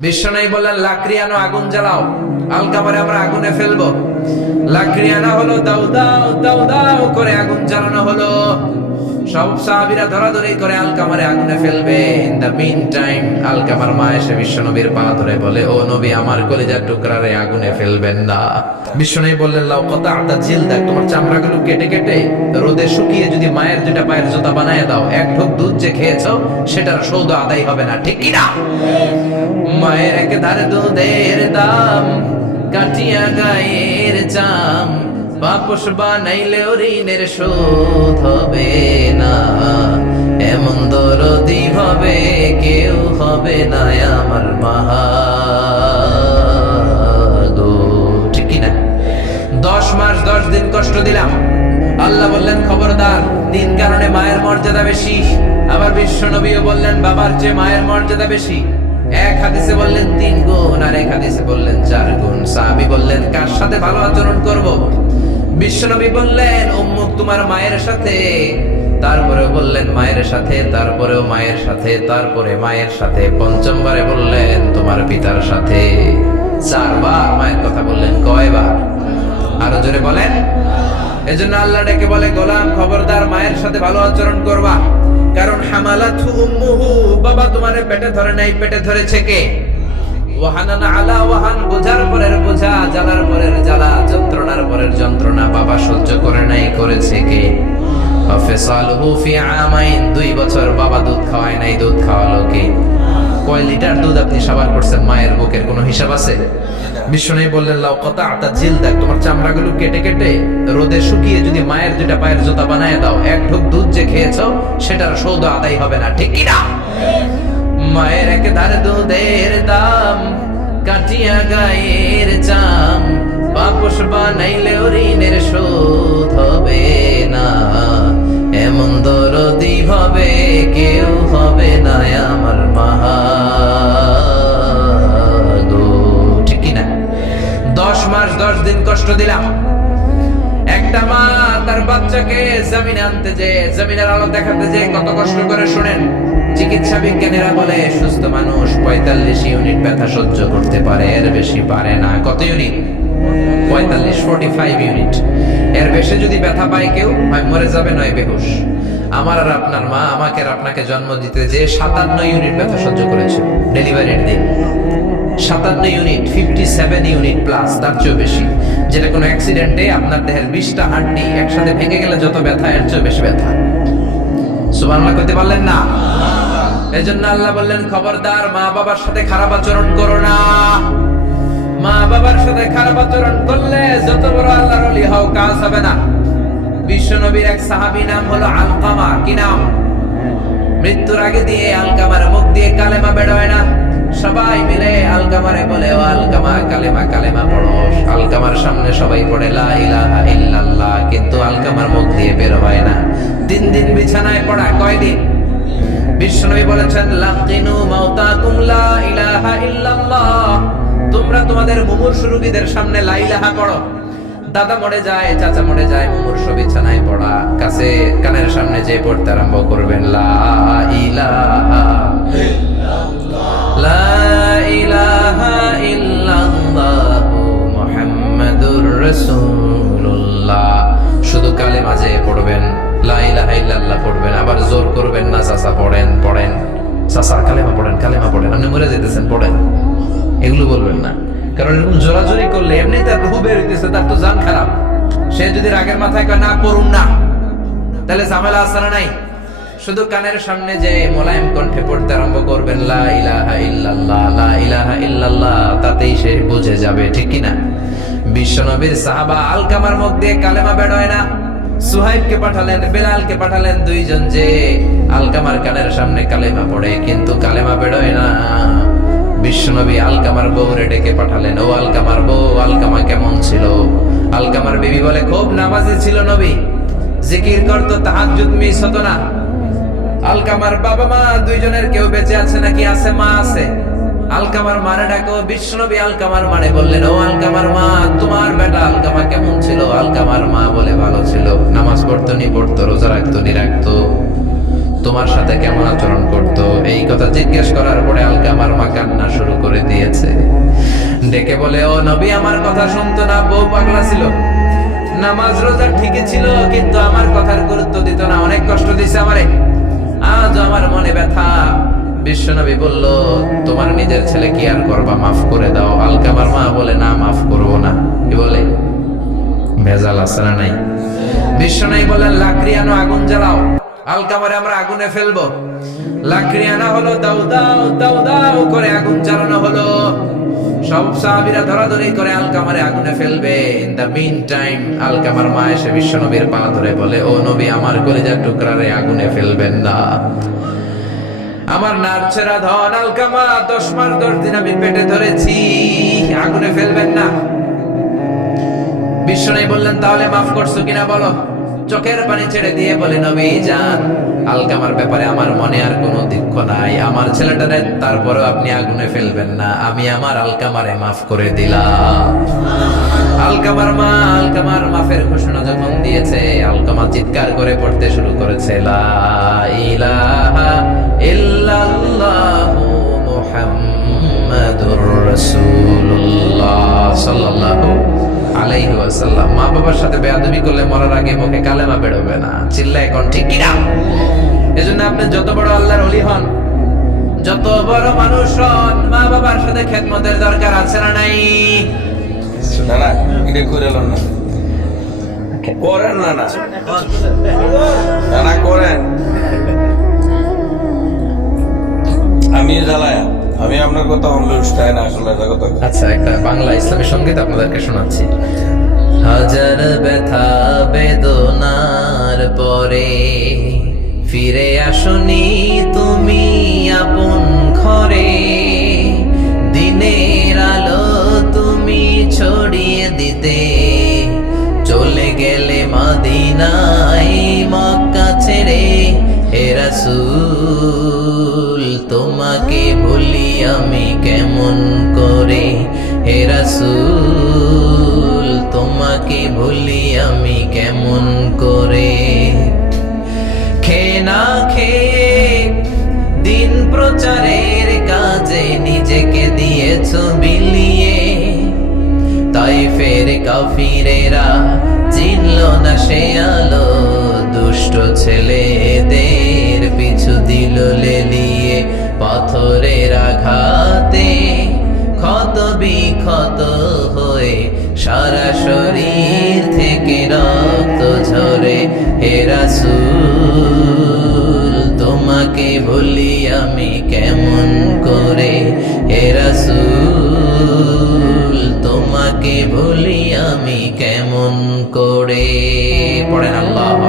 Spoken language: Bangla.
বিশ্বনবী বললেন, লাকড়ি আনো, আগুন জ্বালাও, আলকামারে আমরা আগুনে ফেলবো। লাকড়ি আনা হলো, দাও দাও দাও দাও করে আগুন জ্বালানো হলো। সব সাহাবীরা ধরাধরি করে আলকামারে আগুনে ফেলবে। ইন দ্য মিন টাইম আলকামার মা এসে বিশ্বনবীর পা ধরে বলে, ও নবী, আমার কলিজার টুকরারে আগুনে ফেলবেন না। বিশ্বনবী বললেন, লাউ কাতা'তা জিলদাক, তোমার চামড়াগুলো কেটে কেটে রোদে শুকিয়ে যদি মায়ের দুইটা পায়ের জুতা বানায় দাও, এক ঢোক দুধ যে খেয়েছো সেটার সৌদ আদায় হবে না, ঠিক কি না? মায়ের এক ধারে দুধের দাম, কাটিয়া গায়ের চাম, বাপস বানাইলেও ঋণের শোধ হবে না। এমন দরদি হবে কেউ হবে না আমার মা গো, ঠিক কি না? 10 মাস 10 দিন কষ্ট দিলাম। আল্লাহ বললেন, খবরদার, তিন কারণে মায়ের মর্যাদা বেশি। আবার বিশ্ব নবীও বললেন, বাবার চেয়ে মায়ের মর্যাদা বেশি। এক হাদিসে বললেন 3 গুণ, আর এক হাদিসে বললেন 4 গুণ। সাহাবী বললেন, কার সাথে ভালো আচরণ করব? বিশ্বনবী বললেন, উম্মুক, তোমার মায়ের সাথে। তারপরেও বললেন মায়ের সাথে, তারপরেও মায়ের সাথে, তারপরে মায়ের সাথে। পঞ্চমবারে বললেন তোমার পিতার সাথে। 4 বার মায়ের কথা বললেন। কয়বার? আরো জোরে বলেন। এজন্য আল্লাহ ডেকে বলে, গোলাম, খবরদার, মায়ের সাথে ভালো আচরণ করবা। কারণ হামালাতহু উম্মুহু, বাবা তোমারে পেটে ধরে নাই, পেটে ধরেছে কে? ওয়াহানান আলা ওয়াহান, বোঝার পরের বোঝা, জ্বালার পরের জ্বালা, যন্ত্রণার পরের যন্ত্রণা বাবা সহ্য করে নাই, করেছে কে? ফাসালহু ফি আমাইন, 2 বছর বাবা দুধ খাওয়ায় নাই, দুধ খাওয়ালো কে? কয় লিটার দুধ আপনি সাবার করছেন মায়ের বুকের, কোনো হিসাব আছে? বিশ্বনবী বললেন, লাউ কাতা'তা জিলদাক, তোমার চামড়াগুলো কেটে কেটে রোদে শুকিয়ে যদি মায়ের দুইটা পায়ের জুতা বানায় দাও, এক ঢোক দুধ যে খেয়েছো সেটার সৌদ আদায় হবে না, ঠিক কি না? মায়ের এক ধারে দুধের দাম, কাটিয়া গায়ের চাম, বাপস বানাইলেও ঋণের শোধ হবে না। এমন দরদি হবে কেউ হবে না আমার মা গো, ঠিক কি না? 10 মাস 10 দিন কষ্ট দিলাম। একটা মা তার বাচ্চাকে জমিনে আনতে যে, জমিনের আলো দেখাতে যে কত কষ্ট করে, শুনেন। চিকিৎসা বিজ্ঞানীরা বলে, সুস্থ মানুষ 45 ইউনিট ব্যথা সহ্য করতে পারে, এর বেশি পারে না। কত ইউনিট? 45 ইউনিট। এর বেশি যদি ব্যথা পায় কেউ, হয় মরে যাবে, নয় বেহুশ। আমার আর আপনার মা আমাকে আর আপনাকে জন্ম দিতে যে 57 ইউনিট ব্যথা সহ্য করেছে ডেলিভারির দিন। 57 ইউনিট, 57 ইউনিট প্লাস, তার চেয়েও বেশি। যেটা কোনো অ্যাক্সিডেন্টে আপনার দেহের 20টা হাড্ডি একসাথে ভেঙে গেলে যত ব্যথা, এর চেয়েও বেশি ব্যথা। সুবহানাল্লাহ কইতে পারলেন না? এজন্য আল্লাহ বললেন, খবরদার, মা বাবার সাথে খারাপ আচরণ করো না। মা বাবার সাথে খারাপ আচরণ করলে যত বড় আল্লাহর ওলি হও, কাজ হবে না। বিশ্বনবীর এক সাহাবী নাম হলো আলকামা। কি নাম? মৃত্যুর আগে দিয়ে আলকামার মুখ দিয়ে কালেমা বের হয় না। সবাই মিলে আলকামারে বলে, ও আলকামা, কালেমা, কালেমা পড়ো। আলকামার সামনে সবাই পড়ে লা ইলাহা ইল্লাল্লাহ, কিন্তু আলকামার মুখ দিয়ে বের হয় না। 3 দিন বিছানায় পড়া। কয়দিন? বিশ্বনবী বলেছেন, লাকিনু মাউতাকুম লা ইলাহা ইল্লাল্লাহ, তোমরা তোমাদের মুমূর্ষু রোগীদের সামনে লা ইলাহা পড়ো। দাদা মরে যায়, চাচা মরে যায়, মুমূর্ষু বিছানায় পড়া, কাছে কানের সামনে যে পড়তে আরম্ভ করবেন, লা ইলাহা ইল্লাল্লাহ, লা ইলাহা ইল্লাল্লাহ মুহাম্মাদুর রাসূলুল্লাহ। শুধু কালেমা যে পড়বেন, লা ইলাহা ইল্লাল্লাহ পড়বেন, আবার জোর করবেন না, চাচা পড়েন, পড়েন, চাচা কালেমা পড়েন, কালেমা পড়েন, আপনি মরে যেতেছেন, পড়েন, এগুলো বলবেন না। কারণ এরকম জোরাজোরি করলে এমনি তার রূহ বের হইতেছে, তার তো জান খারাপ। সে যদি রাগের মাথায় কয় না পড়ুন না, তাহলে ঝামেলা আছে না নাই? শুধু কানের সামনে যে মোলায়েম কণ্ঠে পড়তে আরম্ভ করবেন, লা ইলাহা ইল্লাল্লাহ, লা ইলাহা ইল্লাল্লাহ, তাতেই সে বুঝে যাবে, ঠিক কি না? বিশ্বনবীর সাহাবা আলকামার মুখ দিয়ে কালেমা বের হয় না। সুহাইবকে পাঠালেন, বেলালকে পাঠালেন, 2 জন যে আলকামার কানের সামনে কালেমা পড়ে, কিন্তু কালেমা বের হয় না। বিশ্বনবী আলকামার বউরে ডেকে পাঠালেন, ও আলকামার বউ, আলকামা কেমন ছিল? আলকামার বিবি বলে, খুব নামাজি ছিল নবী, জিকির করতো, তাহাজ্জুদ মিস হতো না। আলকামার বাবা মা 2 জনের কেউ বেঁচে আছে নাকি? আছে, মা আছে। আলকামার মারে ডাকো। বিশ্বনবী আলকামার মারে বললেন, ও আলকামার মা, তোমার বেটা আলকামা কেমন ছিল? আলকামার মা বলে, ভালো ছিল, নামাজ পড়তো নি পড়তো, রোজা রাখতো নি রাখতো। তোমার সাথে কেমন আচরণ করতো? এই কথা জিজ্ঞেস করার পরে আলকামার মা কান্না শুরু করে দিয়েছে। ডেকে বলে, ও নবী, আমার কথা শুনতো না, বউ পাগলা ছিল, নামাজ রোজা ঠিকই ছিল, কিন্তু আমার কথার গুরুত্ব দিত না, অনেক কষ্ট দিছে আমারে, আজ আমার মনে ব্যথা। বিশ্বনবী বলল, তোমার নিজের ছেলে কি আর করবা, মাফ করে দাও। আলকামার মা বলে, না, মাফ করবো না। কি বলে? ভেজাল আছে না নাই? বিশ্বনবী বলেন, লাকড়ি আনো, আগুন জ্বালাও, আলকামারে আমরা আগুনে ফেলবো। লাকড়ি আনা হলো, দাও দাও দাও দাও করে আগুন জ্বালানো হলো। সব সাহাবীরা ধরাধরি করে আলকামারে আগুনে ফেলবে। ইন দা মিন টাইম আলকামার মা এসে বিশ্বনবীর পা ধরে বলে, ও নবী, আমার কলিজার টুকরারে আগুনে ফেলবেন না, আমার নারছেরা ধন আলকামা, 10 মাস 10 দিন আমি পেটে ধরেছি, আগুনে ফেলবেন না। বিশ্বনবী বললেন, তাহলে মাফ করছো কিনা বলো। চোখের পানি ছেড়ে দিয়ে বলে, নবী যান, আলকামার ব্যাপারে আমার মনে আর কোনো দুঃখ নাই, আমার ছেলেটারে তারপরেও আপনি আগুনে ফেলবেন না, আমি আমার আলকামারে মাফ করে দিলাম। আলকামার মা আলকামার মাফের ঘোষণা যখন দিয়েছে, আলকামা চিৎকার করে পড়তে শুরু করেছে, লা ইলাহা ইল্লাল্লাহু মুহাম্মাদুর রাসূলুল্লাহ সাল্লাল্লাহু আলাইহি ওয়াসাল্লাম। মা বাবার সাথে বেয়াদবি করলে মরার আগে মুখে কালেমা বেরোবে না, চিল্লায় কোন ঠিক কিনা। এজন্য আপনি যত বড় আল্লাহর ওলি হন, যত বড় মানুষ হন, মা বাবার সাথে খেদমতের দরকার আছে না নাই? না না, এটা করে এলাম না, করেন না, না না করেন। আমি জ্বালায়া, আমি আপনার কথা হলে উঠতে না, আসলে এটা কথা। আচ্ছা, একটা বাংলা ইসলামী সঙ্গীত আপনাদেরকে শোনাচ্ছি। হাজার ব্যথা বেদনার পরে ফিরে আসনি তুমি আপন ঘরে, দিনের আলো তুমি ছড়িয়ে দিতে চলে গেলে মদিনায় মক্কা ছেড়ে। হে রাসূল, তোমাকে ভুলি আমি কেমন করে, হে রাসূল, তোমাকে ভুলি আমি কেমন করে। খেয়ে না খেয়ে দিন প্রচারের কাজে নিজেকে দিয়েছ বিলিয়ে, তাইফের কাফিরেরা চিনল না সে আলো, দুষ্ট ছেলেদের পিছু দিল লেলিয়ে, পাথরের আঘাতে ক্ষত বিক্ষত হয়ে সারা শরীর থেকে রক্ত ঝরে। হে রাসূল, তোমাকে ভুলি আমি কেমন করে, হে রাসূল, তোমাকে ভুলি আমি কেমন করে। পড়েন আল্লাহু